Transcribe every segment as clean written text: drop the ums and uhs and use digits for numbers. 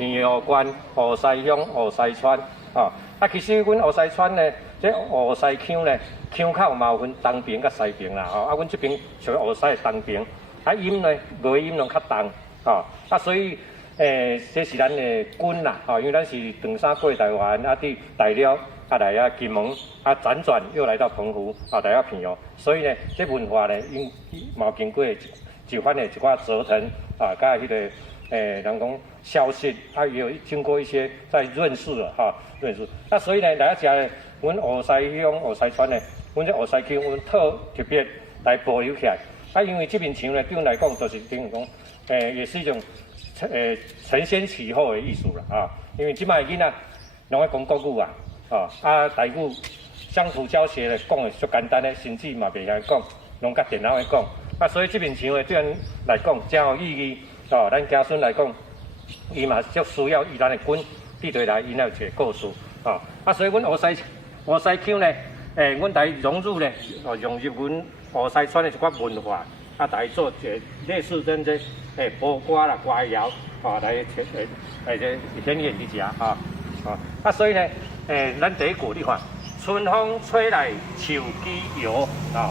平湖县湖西乡湖西村哦。啊，其实阮湖西村呢，这湖西乡呢，乡口嘛有分东边甲西边啦吼。啊，阮这边属于湖西的东边，啊音呢尾音拢较重哦。啊，所以这是咱的根啦吼，因为咱是长沙过台湾，啊伫大寮。啊来啊金门啊辗转又来到澎湖啊来到平湖，所以呢，这文化呢，因冇经过一番的一寡折腾啊，甲迄个人讲消息啊，也有经过一些在润饰了哈润饰。啊，所以呢，来遮呢，阮湖西乡湖西村呢，阮这湖西区阮特别来保留起来。啊，因为这面墙呢，对阮来讲，就是等于讲也是一种承先启后的艺术了啊。因为即摆囡仔拢爱讲国语啊。哦，啊，台语相辅教学咧，讲的足简单咧，甚至嘛袂晓讲，拢甲电脑咧讲。啊，所以这面墙咧，对咱来讲真有意义。哦，咱家孙来讲，伊嘛足需要以咱的根伫落来，因有一个故事。哦，啊，所以阮湖西乡咧，阮来融入咧，哦，融入阮湖西村的一寡文化，啊，来做一个类似咱这播歌啦、歌谣，哦，来显演伫遮啊。啊，所以呢。咱第一句你看，春风吹来树枝摇，啊，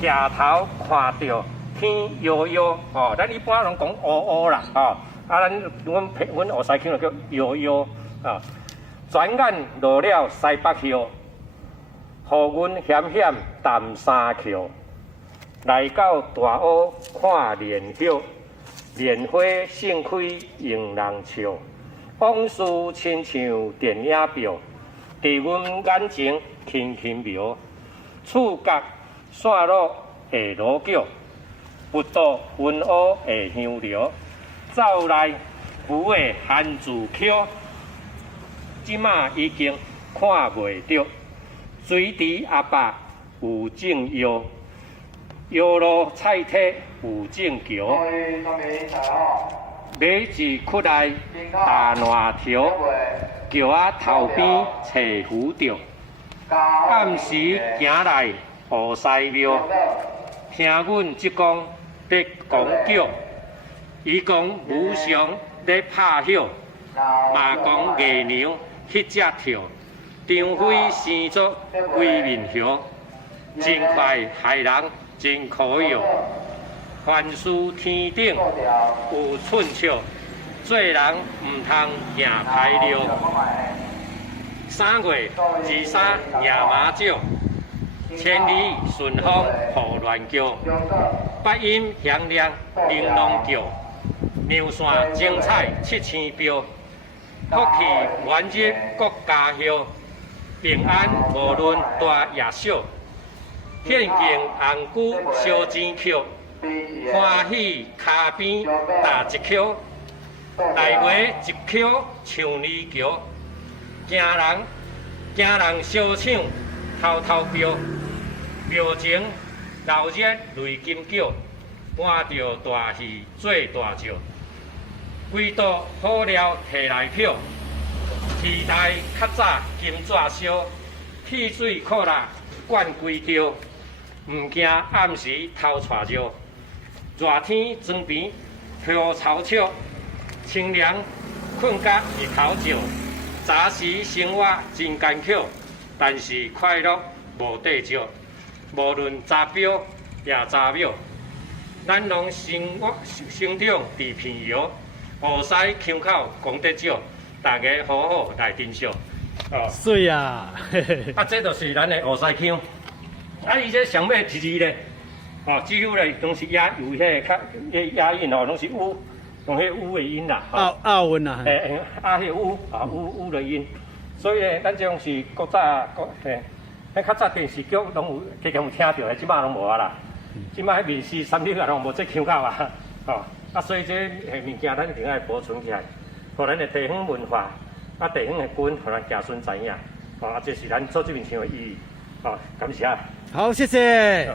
抬头看到天摇摇，哦，咱一般拢讲乌乌啦，哦，啊，阮湖西乡就叫摇摇，啊，转眼落了西北乡，互阮险险淡沙桥，来到大湖看莲叶，莲花盛开迎人笑。往事亲像电影票，伫阮眼前轻轻描。触角线路下路桥，不渡云雾下香流。走来浮的汉字桥，即马已经看袂着。水池阿爸有正腰，腰路菜体有正桥。马字窟内大烂条，桥仔头边找浮钓。暗时行来湖西庙，听阮即讲在讲叫，伊讲武常咧拍晓，嘛讲月娘迄只跳，张飞生作规面红，真快害人真可笑。凡事天顶有寸尺，做人毋通行歹料。3月23夜麻将，千里顺风护乱叫。八音响亮玲珑叫，牛线精彩7000标。福气元日国家孝，平安无论大也小。献敬红姑烧钱扣。欢喜卡边打一口，内围一口像泥桥，惊人小抢偷偷飙，庙前闹热雷金叫，搬着大戏做大笑，规岛好料摕来票，期待较早金纸烧，汽水可乐灌规条，毋惊暗时偷带尿。热天床边飘草笑，清凉困甲日头照。早时生活真艰苦，但是快乐无地少。无论查标也查庙，咱拢生长伫平遥，湖西腔口讲得少，大家好好来珍惜。哦，水啊！啊，这就是咱的湖西腔。啊，伊这上尾一字咧。哦，几乎咧拢是押有迄个较押韵哦，拢是乌，用迄乌的音啦。奥韵啊。迄个乌啊乌的音，所以咧，咱这种是较早迄较早电视剧拢有加减有听到的，即摆拢无啊啦。即摆迄面试三立啊，拢无这腔口啊。哦，啊，所以这物件咱一定要保存起来，互咱的地方文化，啊地方的根，互咱家孙知影。哦，啊，这是咱做这面墙的意义。哦，感谢。好，谢谢。